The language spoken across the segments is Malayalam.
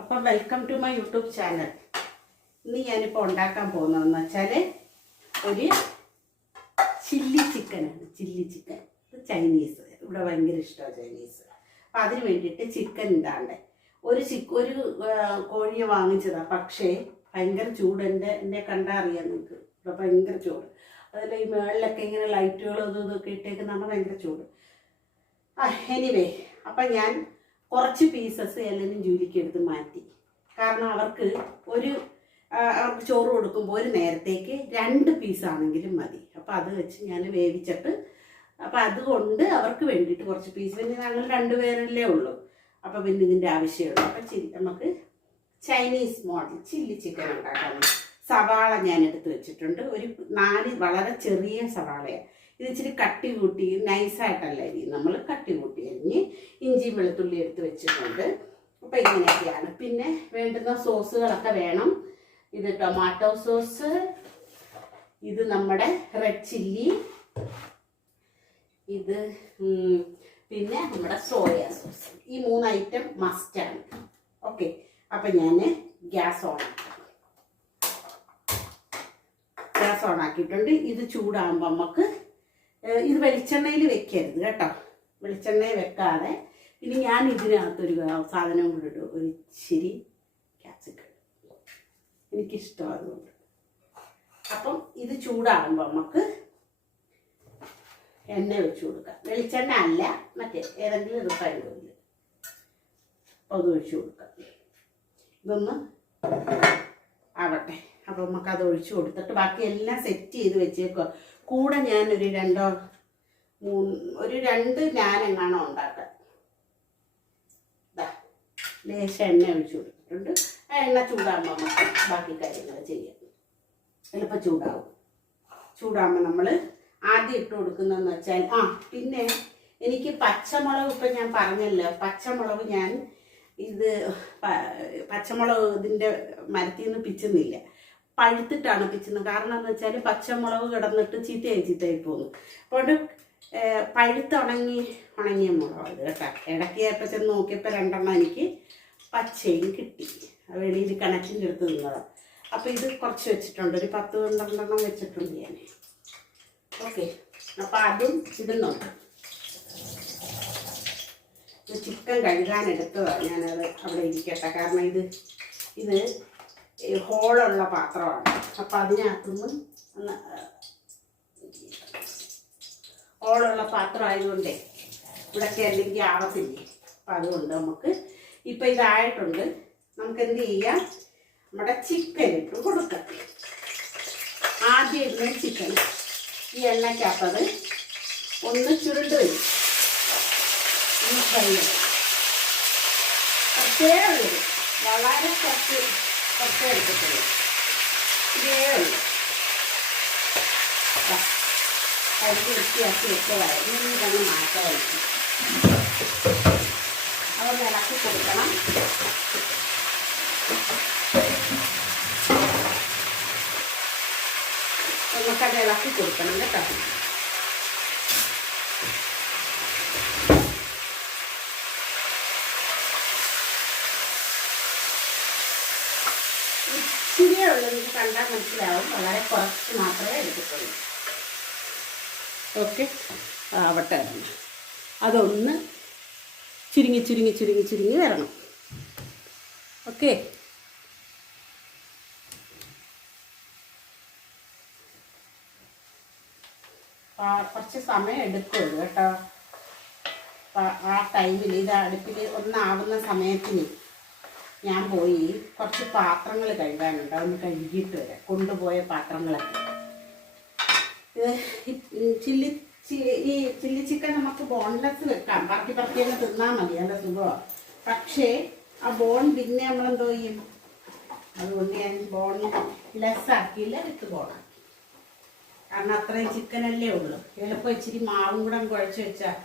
അപ്പം welcome to my YouTube channel ഇന്ന് ഞാനിപ്പോൾ ഉണ്ടാക്കാൻ പോകുന്നതെന്ന് വെച്ചാൽ ഒരു ചില്ലി ചിക്കനാണ് ചില്ലി ചിക്കൻ ഇത് ചൈനീസ് ഇവിടെ ഭയങ്കര ഇഷ്ടമാണ് ചൈനീസ് അപ്പം അതിന് വേണ്ടിയിട്ട് ചിക്കൻ ഇതാണ്ട് ഒരു ചിക്ക ഒരു കോഴിയെ വാങ്ങിച്ചതാണ് പക്ഷേ ഭയങ്കര ചൂട്. എന്റെ എന്നെ കണ്ടാൽ അറിയാം നിങ്ങൾക്ക് ഇവിടെ ഭയങ്കര ചൂട്. അതിൽ ഈ മേളിലൊക്കെ ഇങ്ങനെ ലൈറ്റുകളും ഇതും ഇതൊക്കെ ഇട്ടേക്കുന്ന ഭയങ്കര ചൂട്. ആ എനിവേ അപ്പം ഞാൻ കുറച്ച് പീസസ് എല്ലാവരും ജോലിക്ക് എടുത്ത് മാറ്റി. കാരണം അവർക്ക് ഒരു അവർക്ക് ചോറ് കൊടുക്കുമ്പോൾ ഒരു നേരത്തേക്ക് രണ്ട് പീസാണെങ്കിലും മതി. അപ്പം അത് വെച്ച് ഞാൻ വേവിച്ചിട്ട് അപ്പം അതുകൊണ്ട് അവർക്ക് വേണ്ടിയിട്ട് കുറച്ച് പീസ് പിന്നെ ഞങ്ങൾ രണ്ടുപേരല്ലേ ഉള്ളൂ. അപ്പം പിന്നെ ഇതിന്റെ ആവശ്യമുള്ളൂ. അപ്പം ചില്ലി നമുക്ക് ചൈനീസ് മോഡൽ ചില്ലി ചിക്കൻ ഉണ്ടാക്കാം സവാള ഞാൻ എടുത്ത് വെച്ചിട്ടുണ്ട്. ഒരു നാല് വളരെ ചെറിയ സവാളയാണ്. ഇത് ഇച്ചിരി കട്ടി കൂട്ടി നൈസായിട്ടല്ല ഇനി നമ്മൾ കട്ടി വെളുത്തുള്ളി എടുത്ത് വെച്ചിട്ടുണ്ട്. അപ്പം ഇങ്ങനെയൊക്കെയാണ്. പിന്നെ വേണ്ടുന്ന സോസുകളൊക്കെ വേണം. ഇത് ടൊമാറ്റോ സോസ് ഇത് നമ്മുടെ റെഡ് ചില്ലി ഇത് പിന്നെ നമ്മുടെ സോയ സോസ്. ഈ മൂന്ന് ഐറ്റം മസ്റ്റാണ് ഓക്കെ. അപ്പം ഞാൻ ഗ്യാസ് ഓൺ ഗ്യാസ് ഓൺ ആക്കിയിട്ടുണ്ട്. ഇത് ചൂടാകുമ്പോൾ നമുക്ക് ഇത് വെളിച്ചെണ്ണയിൽ വെക്കരുത് കേട്ടോ. വെളിച്ചെണ്ണയിൽ വെക്കാതെ ഇനി ഞാൻ ഇതിനകത്തൊരു സാധനം കൂടെ ഇടും. ഒരു ഇച്ചിരി ക്യാപ്സിക്കം എനിക്കിഷ്ടം അതുകൊണ്ട് അപ്പം ഇത് ചൂടാകുമ്പോൾ നമുക്ക് എണ്ണ വെച്ച് കൊടുക്കാം. വെളിച്ചെണ്ണ അല്ല മറ്റേ ഏതെങ്കിലും റിഫൈൻഡ് ഓയിൽ അപ്പോൾ അത് ഒഴിച്ചു കൊടുക്കാം. ഇതൊന്ന് ആവട്ടെ. അപ്പോൾ നമുക്ക് അത് ഒഴിച്ചു കൊടുത്തിട്ട് ബാക്കി എല്ലാം സെറ്റ് ചെയ്ത് വെച്ചേക്കുക കൂടെ ഞാനൊരു രണ്ടോ മൂന്ന് ഒരു രണ്ട് ഞാനെങ്ങാണോ ഉണ്ടാക്കാം ലേശം എണ്ണ ഒഴിച്ചു കൊടുത്തിട്ടുണ്ട്. ആ എണ്ണ ചൂടാകുമ്പോൾ നമുക്ക് ബാക്കി കാര്യങ്ങൾ ചെയ്യാം. എളുപ്പം ചൂടാവും. ചൂടാകുമ്പോൾ നമ്മൾ ആദ്യം ഇട്ട് കൊടുക്കുന്നതെന്ന് വെച്ചാൽ ആ പിന്നെ എനിക്ക് പച്ചമുളക് ഇപ്പം ഞാൻ പറഞ്ഞല്ലോ പച്ചമുളക് ഞാൻ ഇത് പച്ചമുളക് ഇതിന്റെ മരത്തിൽ നിന്ന് പിച്ചുന്നില്ല. പഴുത്തിട്ടാണ് പിച്ചുന്നത്. കാരണം എന്ന് വെച്ചാൽ പച്ചമുളക് കിടന്നിട്ട് ചീത്തയായി ചീത്തയായി പോകുന്നു. അപ്പോൾ പഴുത്ത് ഉണങ്ങി ഉണങ്ങിയ മുളക് ഇത് കേട്ടോ. ഇടയ്ക്ക് ഇപ്പം ചെന്ന് നോക്കിയപ്പോൾ രണ്ടെണ്ണം എനിക്ക് പച്ചയും കിട്ടി. വെളിയിൽ കിണറ്റിന്റെ അടുത്ത് നിന്നതാണ് അപ്പോൾ ഇത് കുറച്ച് വെച്ചിട്ടുണ്ട്. ഒരു പത്ത് പന്ത്രണ്ടെണ്ണം വെച്ചിട്ടുണ്ട് ഞാൻ ഓക്കെ. അപ്പോൾ അതും ഇടുന്നുണ്ട് ചിക്കൻ കഴുകാനെടുത്തതാണ് ഞാനത് അവിടെ ഇരിക്കട്ടെ. കാരണം ഇത് ഇത് ഹോളുള്ള പാത്രമാണ്. അപ്പോൾ അതിനകത്തുനിന്ന് ഹോളുള്ള പാത്രം ആയതുകൊണ്ടേ ഇവിടെ അല്ലെങ്കിൽ ആവത്തില്ലേ? അപ്പം അതുകൊണ്ട് നമുക്ക് ഇപ്പം ഇതായിട്ടുണ്ട്. നമുക്ക് എന്ത് ചെയ്യാം? നമ്മുടെ ചിക്കൻ ഇട്ട് കൊടുക്കാം. ആദ്യം ഇടുന്ന ചിക്കൻ ഈ എണ്ണയ്ക്കകത്തത് ഒന്ന് ചുരുണ്ട് വരും. ഈ വളരെ കുറച്ച് കുറച്ചേ എടുക്കത്തുള്ളൂ. ഇതേ ഉള്ളൂ. കഴുകി വൃത്തിയാക്കി വെച്ചതായിരുന്നു ഇനി ഇതങ്ങ് മാറ്റാമായിരിക്കും അതൊന്ന് ഇളക്കി കൊടുക്കണം. നമുക്കത് കൊടുക്കണം കേട്ടോ. ഇച്ചിരിയേ ഉള്ളൂ നിങ്ങൾക്ക് കണ്ടാൽ മനസ്സിലാവും. വളരെ കുറച്ച് മാത്രമേ എടുക്കത്തുള്ളൂ ഓക്കെ ആവട്ടെ. അതൊന്ന് ചുരുങ്ങി ചുരുങ്ങി ചുരുങ്ങി ചുരുങ്ങി വരണം. ഓക്കെ? കുറച്ച് സമയം എടുക്കരുത് കേട്ടോ. ആ ടൈമിൽ ഇത് അടുപ്പിൽ ഒന്നാവുന്ന സമയത്തിന് ഞാൻ പോയി കുറച്ച് പാത്രങ്ങൾ കഴുകാനുണ്ട്. അതൊന്ന് കഴുകിയിട്ട് വരാം. കൊണ്ടുപോയ പാത്രങ്ങളൊക്കെ. ചില്ലി ഈ ചില്ലി ചിക്കൻ നമുക്ക് ബോൺലെസ് വെക്കാം. പറക്കി പറക്കി തന്നെ തിന്നാൽ മതി. നല്ല സുഖമാണ് പക്ഷേ ആ ബോൺ പിന്നെ നമ്മളെന്തോ ചെയ്യും? അതുകൊണ്ട് ഞാൻ ബോൺ ലെസ് ആക്കിയില്ല വിത്ത് ബോണാക്കി കാരണം അത്രയും ചിക്കനല്ലേ ഉള്ളൂ. എളുപ്പം ഇച്ചിരി മാവും കൂടെ കുഴച്ച് വെച്ചാൽ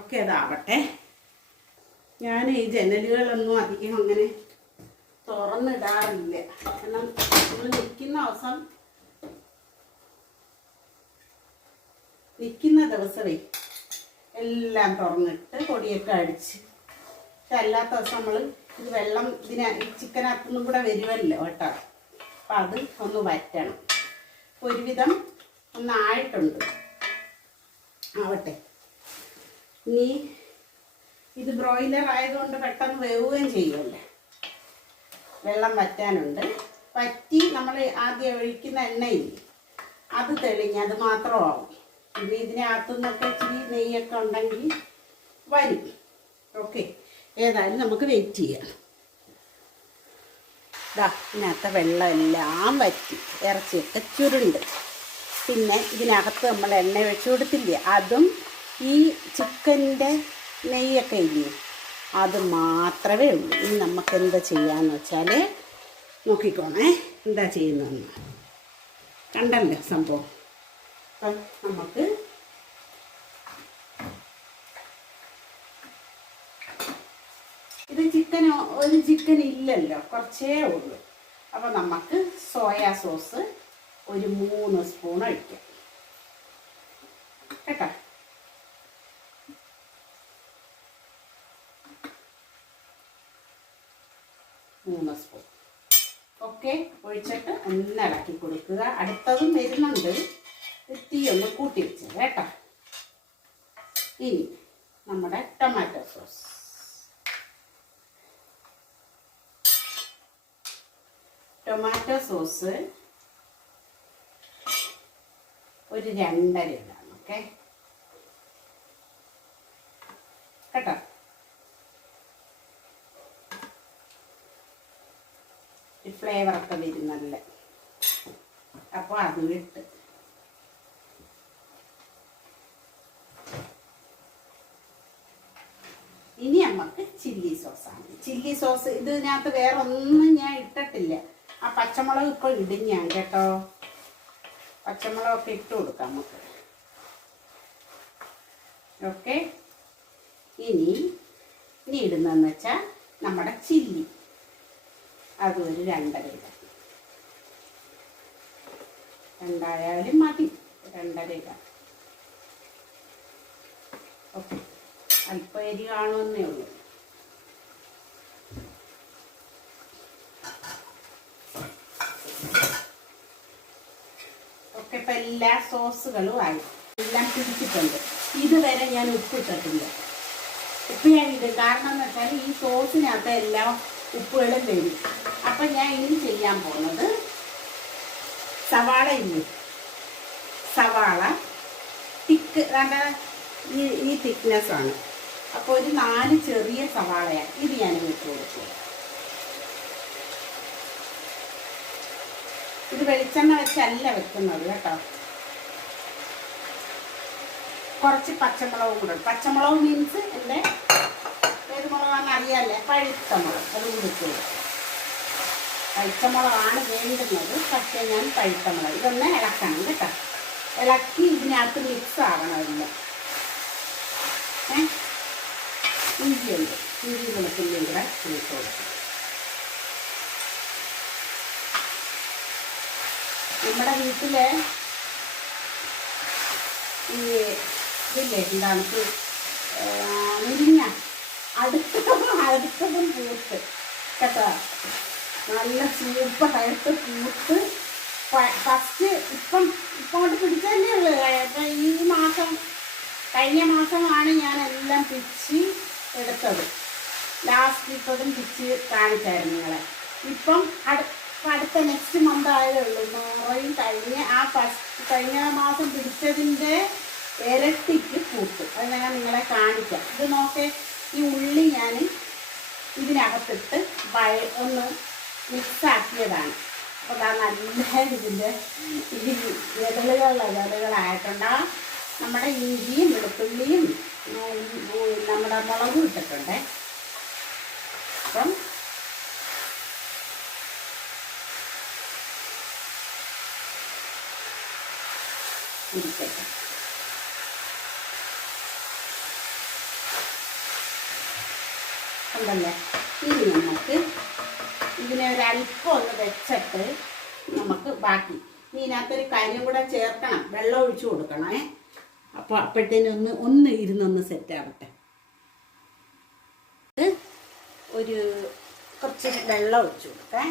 ഒക്കെ അതാവട്ടെ ഞാൻ ഈ ജനലുകളൊന്നും അധികം അങ്ങനെ തുറന്നിടാറില്ല. കാരണം നമ്മൾ നിൽക്കുന്ന ദിവസം നിൽക്കുന്ന ദിവസമേ എല്ലാം തുറന്നിട്ട് പൊടിയൊക്കെ അടിച്ച്. പക്ഷെ അല്ലാത്ത ദിവസം നമ്മൾ ഇത് വെള്ളം ഇതിന ചിക്കനകത്തുനിന്നും കൂടെ വരുമല്ലോ കേട്ടോ. അപ്പം അത് ഒന്ന് വറ്റണം. ഒരുവിധം ഒന്നായിട്ടുണ്ട് ആവട്ടെ. ഇനി ഇത് ബ്രോയിലർ ആയതുകൊണ്ട് പെട്ടെന്ന് വേവുകയും ചെയ്യുമല്ലേ വെള്ളം വറ്റാനുണ്ട്. വറ്റി നമ്മൾ ആദ്യം ഒഴിക്കുന്ന എണ്ണയില്ലേ അത് തെളിഞ്ഞ് അത് മാത്രമാവും. പിന്നെ ഇതിനകത്തു നിന്നൊക്കെ ഇച്ചിരി നെയ്യൊക്കെ ഉണ്ടെങ്കിൽ വരും. ഓക്കെ. ഏതായാലും നമുക്ക് വെയിറ്റ് ചെയ്യാം. ഇതിനകത്തെ വെള്ളം എല്ലാം വറ്റി. ഇറച്ചിയൊക്കെ ചുരുണ്ട്. പിന്നെ ഇതിനകത്ത് നമ്മൾ എണ്ണ വെച്ച് കൊടുത്തില്ലേ അതും ഈ ചിക്കന്റെ നെയ്യൊക്കെ ഇല്ലേ അത് മാത്രമേ ഉള്ളൂ. ഇനി നമുക്ക് എന്താ ചെയ്യാന്ന് വെച്ചാൽ നോക്കിക്കോണേ. എന്താ ചെയ്യുന്നതെന്ന്. കണ്ടല്ലോ സംഭവം? അപ്പം നമുക്ക് ഇത് ചിക്കൻ ഒരു ചിക്കൻ ഇല്ലല്ലോ. കുറച്ചേ ഉള്ളൂ. അപ്പം നമുക്ക് സോയാ സോസ് ഒരു മൂന്ന് സ്പൂൺ ഒഴിക്കാം. കേട്ടോ? മൂന്ന് സ്പൂൺ ഒക്കെ ഒഴിച്ചിട്ട് ഒന്ന് ഇളക്കി കൊടുക്കുക. അടുത്തതും വരുന്നുണ്ട്. തീ ഒന്ന് കൂട്ടി വെച്ചത് കേട്ടോ? ഇനി നമ്മുടെ ടൊമാറ്റോ സോസ് ടൊമാറ്റോ സോസ് ഒരു രണ്ടര ഇടാം ഓക്കെ കേട്ടോ ഈ ഫ്ലേവറൊക്കെ വരും നല്ല. അപ്പോൾ അതും ഇട്ട്. ഇനി നമുക്ക് ചില്ലി സോസാണ് ചില്ലി സോസ് ഇതിനകത്ത് വേറെ ഒന്നും ഞാൻ ഇട്ടിട്ടില്ല. ആ പച്ചമുളക് ഇപ്പോൾ ഇടും കേട്ടോ. പച്ചമുളകൊക്കെ ഇട്ട് കൊടുക്കാം നമുക്ക്. ഓക്കെ ഇനി ഇനി ഇടുന്നതെന്ന് വെച്ചാൽ നമ്മുടെ ചില്ലി അതും ഒരു രണ്ടര ഇടാം രണ്ടായാലും മതി രണ്ടര ഇടാം ഓക്കെ. അല്പം എരി കാണുമെന്നേ ഉള്ളൂ. ഓക്കെ ഇപ്പം എല്ലാ സോസുകളും ആയി. എല്ലാം പിടിച്ചിട്ടുണ്ട്. ഇതുവരെ ഞാൻ ഉപ്പിട്ടിട്ടില്ല. ഉപ്പ് ഞാൻ ഇടും. കാരണം എന്ന് വെച്ചാൽ ഈ സോസിനകത്ത് എല്ലാം ഉപ്പുകളും വരും. അപ്പം ഞാൻ ഇനി ചെയ്യാൻ പോകുന്നത് സവാള ഇല്ലേ സവാള തിക്ക് ഈ ഈ ആണ്. അപ്പോൾ ഒരു നാല് ചെറിയ സവാളയാണ്. ഇത് ഞാൻ വെച്ച് കൊടുക്കുക ഇത് വെളിച്ചെണ്ണ വെച്ചല്ല വെക്കുന്നത് കേട്ടോ. കുറച്ച് പച്ചമുളകും കൂടെ പച്ചമുളക് മീൻസ് എന്റെ ഏത് മുളകാണെന്ന് അറിയാമല്ലേ പഴുത്ത മുളക്. അത് കൊടുക്കുക പഴുത്തമുളകാണ് വേണ്ടുന്നത്. പക്ഷേ ഞാൻ പഴുത്തമുളക് ഇതൊന്ന് ഇളക്കണം കേട്ടോ. ഇളക്കി ഇതിനകത്ത് മിക്സ് ആവണം ഏ? ഇഞ്ചിയുണ്ട്. ഇഞ്ചി വെളുത്തുള്ളിയും കൂടെ ഇട്ട് കൊടുക്കും നമ്മുടെ വീട്ടിലെ ഈ ഇതില്ലേ? എന്താണ്? മുരിങ്ങ. അടുത്തതും അടുത്തതും പൂത്ത് കേട്ടോ? നല്ല സൂപ്പറായിട്ട് കൂത്ത് ഫസ്റ്റ് ഇപ്പം ഇപ്പം കൊണ്ട് പിടിച്ചതന്നെ ഉള്ളത് അപ്പം ഈ മാസം കഴിഞ്ഞ മാസമാണ് ഞാൻ എല്ലാം പിച്ച് എടുത്തത്. ലാസ്റ്റ് ഇപ്പോഴും പിച്ച് കാണിച്ചായിരുന്നു നിങ്ങളെ. ഇപ്പം അടു- അടുത്ത നെക്സ്റ്റ് മന്ത് ആയതേ ഉള്ളൂ. നിറയും കഴിഞ്ഞ ആ ഫസ്റ്റ് കഴിഞ്ഞ മാസം പിടിച്ചതിന്റെ ഇരട്ടിക്ക് കൂട്ട് അത് ഞാൻ നിങ്ങളെ കാണിക്കാം. ഇത് നോക്കേ ഈ ഉള്ളി ഞാൻ ഇതിനകത്തിട്ട് വയ ഒന്ന് മിക്സാക്കിയതാണ്. അപ്പോൾ അതാ നല്ല ഇതിന്റെ ഈ ഇതളുകൾ ഇതളുകളായിട്ടുണ്ട് ആ നമ്മുടെ ഇഞ്ചിയും വെളുത്തുള്ളിയും നമ്മുടെ മുളകും ഇട്ടിട്ടുണ്ട്. അപ്പം ഇരിക്കട്ടെ. ഉണ്ടല്ലേ? ഒരല്പം ഒന്ന് വെച്ചിട്ട് നമുക്ക് ബാക്കി. ഇനി ഇതിനകത്തൊരു കാര്യം കൂടെ ചേർക്കണം. വെള്ളം ഒഴിച്ചു കൊടുക്കണേ അപ്പോൾ അപ്പോഴത്തേനും ഒന്ന് ഇരുന്നൊന്ന് സെറ്റ് ആവട്ടെ. ഇത് ഒരു കുറച്ച് വെള്ളം ഒഴിച്ചു കൊടുക്കേ.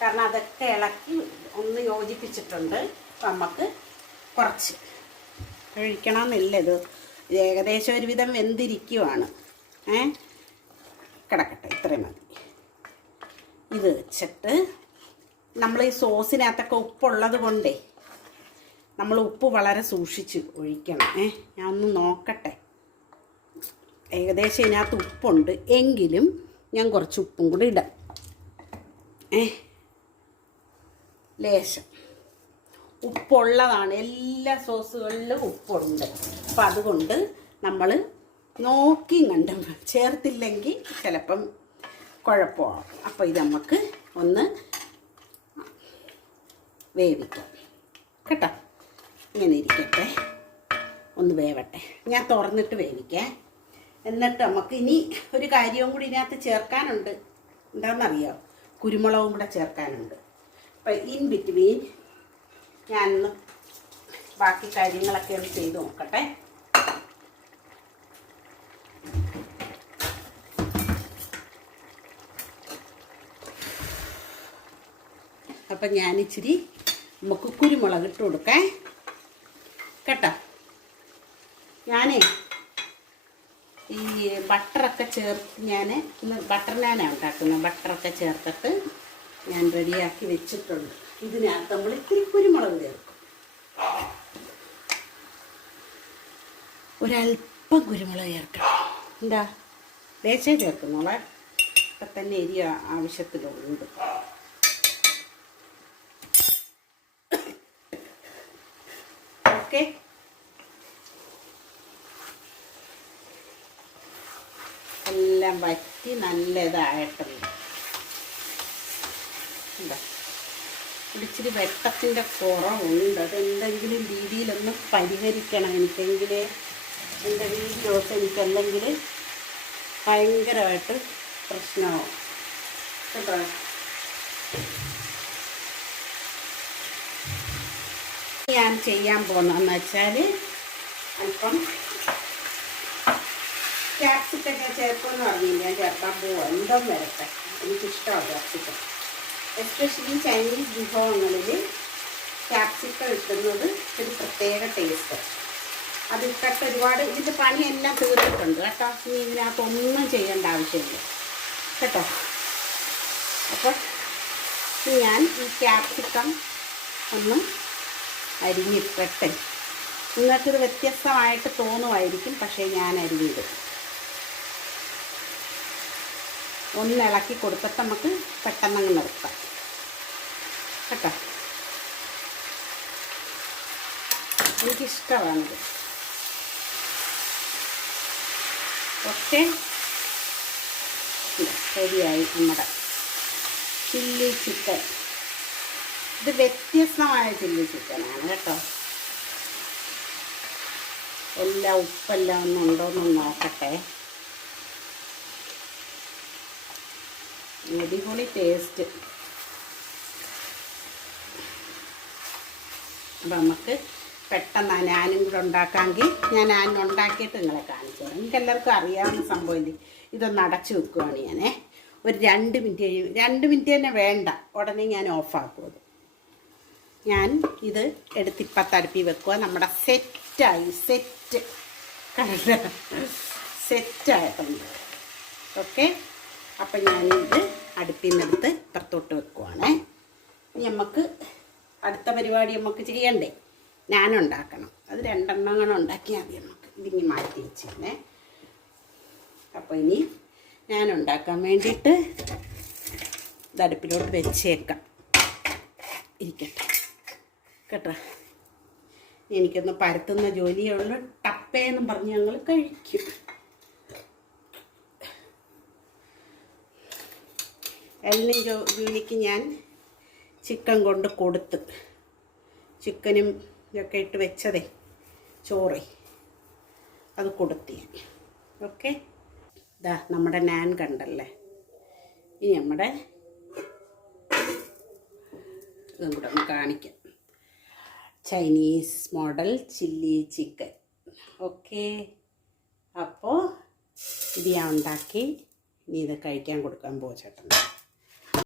കാരണം അതൊക്കെ ഇളക്കി ഒന്ന് യോജിപ്പിച്ചിട്ടുണ്ട്. നമുക്ക് കുറച്ച് കഴിക്കണമെന്നില്ല ഇത് ഏകദേശം ഒരുവിധം വെന്തിരിക്കുവാണ്. ഏ? കിടക്കട്ടെ ഇത്രയും മതി. ഇത് വെച്ചിട്ട് നമ്മൾ ഈ സോസിനകത്തൊക്കെ ഉപ്പുള്ളത് കൊണ്ടേ നമ്മൾ ഉപ്പ് വളരെ സൂക്ഷിച്ച് ഒഴിക്കണം. ഏ ഞാൻ ഒന്ന് നോക്കട്ടെ. ഏകദേശം ഇതിനകത്ത് ഉപ്പുണ്ട്. എങ്കിലും ഞാൻ കുറച്ച് ഉപ്പും കൂടി ഇടാം. ഏ ലേശം. ഉപ്പുള്ളതാണ്. എല്ലാ സോസുകളിലും ഉപ്പുണ്ട്. അപ്പം അതുകൊണ്ട് നമ്മൾ നോക്കി കണ്ടും. ചേർത്തില്ലെങ്കിൽ ചിലപ്പം കുഴപ്പമാണ് അപ്പോൾ ഇത് നമുക്ക് ഒന്ന് വേവിക്കാം. കേട്ടോ? ഇങ്ങനെ ഇരിക്കട്ടെ. ഒന്ന് വേവട്ടെ. ഞാൻ തുറന്നിട്ട് വേവിക്കാം. എന്നിട്ട് നമുക്ക് ഇനി ഒരു കാര്യവും കൂടി ഇതിനകത്ത് ചേർക്കാനുണ്ട്. എന്താണെന്നറിയോ? കുരുമുളകും കൂടെ ചേർക്കാനുണ്ട്. അപ്പം ഇൻ ബിറ്റ്വീൻ ഞാനൊന്ന് ബാക്കി കാര്യങ്ങളൊക്കെ ഒന്ന് ചെയ്ത് നോക്കട്ടെ. അപ്പം ഞാനിച്ചിരി നമുക്ക് കുരുമുളക് ഇട്ട് കൊടുക്കേ. കേട്ടോ? ഞാനേ ഈ ബട്ടറൊക്കെ ചേർത്ത് ഞാൻ ഇന്ന് ബട്ടർ നാനാണ് ഉണ്ടാക്കുന്നത്. ബട്ടറൊക്കെ ചേർത്തിട്ട് ഞാൻ റെഡിയാക്കി വെച്ചിട്ടുണ്ട്. ഇതിനകത്ത് നമ്മൾ ഇത്തിരി കുരുമുളക് ചേർക്കും. ഒരല്പം കുരുമുളക് ചേർക്കണം. എന്താ? ലേശേ ചേർക്കുന്നോളെ. ഇപ്പം തന്നെ എരി ആവശ്യത്തിലുണ്ട്. ഓക്കെ. എല്ലാം വറ്റി നല്ല ഇച്ചിരി വെട്ടത്തിന്റെ കുറവുണ്ട്. അതെന്തെങ്കിലും രീതിയിലൊന്ന് പരിഹരിക്കണം എനിക്കെങ്കിൽ എന്റെ വീഡിയോസ് എനിക്കല്ലെങ്കിൽ ഭയങ്കരമായിട്ട് പ്രശ്നമാവും. കേട്ടോ? ഞാൻ ചെയ്യാൻ പോകുന്നതെന്ന് വെച്ചാൽ അല്പം ക്യാപ്സിക്കൊക്കെ ചേർക്കുമെന്ന് പറഞ്ഞില്ല ഞാൻ ചേർക്കാൻ പോവാം. എന്തും വരട്ടെ. എനിക്കിഷ്ടമാണ് ക്യാപ്സിക്കം എസ്പെഷ്യലി ചൈനീസ് വിഭവങ്ങളിൽ ക്യാപ്സിക്കം ഇട്ടുന്നത് ഒരു പ്രത്യേക ടേസ്റ്റ് അത് ഇട്ടിട്ട് ഒരുപാട് ഇതിന്റെ പണിയെല്ലാം തീർന്നിട്ടുണ്ട് കേട്ടോ. ഇനി ഇതിനകത്തൊന്നും ചെയ്യേണ്ട ആവശ്യമില്ല. കേട്ടോ? അപ്പോൾ ഞാൻ ഈ ക്യാപ്സിക്കം ഒന്ന് അരിഞ്ഞിട്ടട്ടെ നിങ്ങൾക്കിത് വ്യത്യസ്തമായിട്ട് തോന്നുമായിരിക്കും പക്ഷേ ഞാൻ അരിഞ്ഞിടും. ഒന്ന് ഇളക്കി കൊടുത്തിട്ട് നമുക്ക് പെട്ടെന്നങ്ങ് നിർത്താം. കേട്ടോ? എനിക്കിഷ്ടമാണിത്. ഓക്കെ ശരിയായി നമ്മുടെ ചില്ലി ചിക്കൻ. ഇത് വ്യത്യസ്തമായ ചില്ലി ചിക്കനാണ് കേട്ടോ. എല്ലാ ഉപ്പെല്ലാം ഒന്നും ഉണ്ടോയെന്ന് നോക്കട്ടെ. അടിപൊളി ടേസ്റ്റ് അപ്പം നമുക്ക് പെട്ടെന്ന് ഞാനും കൂടെ ഉണ്ടാക്കാമെങ്കിൽ ഞാൻ ഞാൻ ഉണ്ടാക്കിയിട്ട് നിങ്ങളെ കാണിച്ചു തരാം. നിങ്ങൾക്ക് എല്ലാവർക്കും അറിയാവുന്ന സംഭവമില്ലേ ഇതൊന്ന് അടച്ചു വെക്കുകയാണ് ഞാനേ. ഒരു രണ്ട് മിനിറ്റ് കഴിയും രണ്ട് മിനിറ്റ് തന്നെ വേണ്ട. ഉടനെ ഞാൻ ഓഫാക്കും അത്. ഞാൻ ഇത് എടുത്ത് ഇപ്പത്തടുപ്പി വെക്കുക. നമ്മുടെ സെറ്റായി സെറ്റ്. കടല സെറ്റായിട്ടുണ്ട് ഓക്കെ? അപ്പം ഞാനിത് അടുപ്പിൽ നിന്നെടുത്ത് ഇപ്പുറത്തോട്ട് വെക്കുവാണേ. ഇനി നമുക്ക് അടുത്ത പരിപാടി നമുക്ക് ചെയ്യണ്ടേ? ഞാനുണ്ടാക്കണം. അത് രണ്ടെണ്ണം ഉണ്ടാക്കിയാൽ മതി നമുക്ക്. ഇതിങ്ങി മാറ്റി വെച്ചിരുന്നേ. അപ്പോൾ ഇനി ഞാൻ ഉണ്ടാക്കാൻ വേണ്ടിയിട്ട് ഇത് അടുപ്പിലോട്ട് വെച്ചേക്കാം. ഇരിക്കട്ടെ. കേട്ടോ. എനിക്കൊന്ന് പരത്തുന്ന ജോലിയേ ഉള്ളൂ. ടപ്പേന്നും പറഞ്ഞ് ഞങ്ങൾ കഴിക്കും. എല്ലാം ജോ ജോലിക്ക് ഞാൻ ചിക്കൻ കൊണ്ട് കൊടുത്ത്. ചിക്കനും ഇതൊക്കെ ഇട്ട് വെച്ചതേ ചോറ്. അത് കൊടുത്ത് ഓക്കെ? ഇതാ നമ്മുടെ നാൻ കണ്ടല്ലേ? ഇനി നമ്മുടെ ഇതും കൂടെ ഒന്ന് കാണിക്കാം. Chinese model chilli chicken okay അപ്പോൾ ഇത് ഞാൻ ഉണ്ടാക്കി. ഇനി ഇത് കഴിക്കാൻ കൊടുക്കാൻ പോകും ചേട്ടൻ.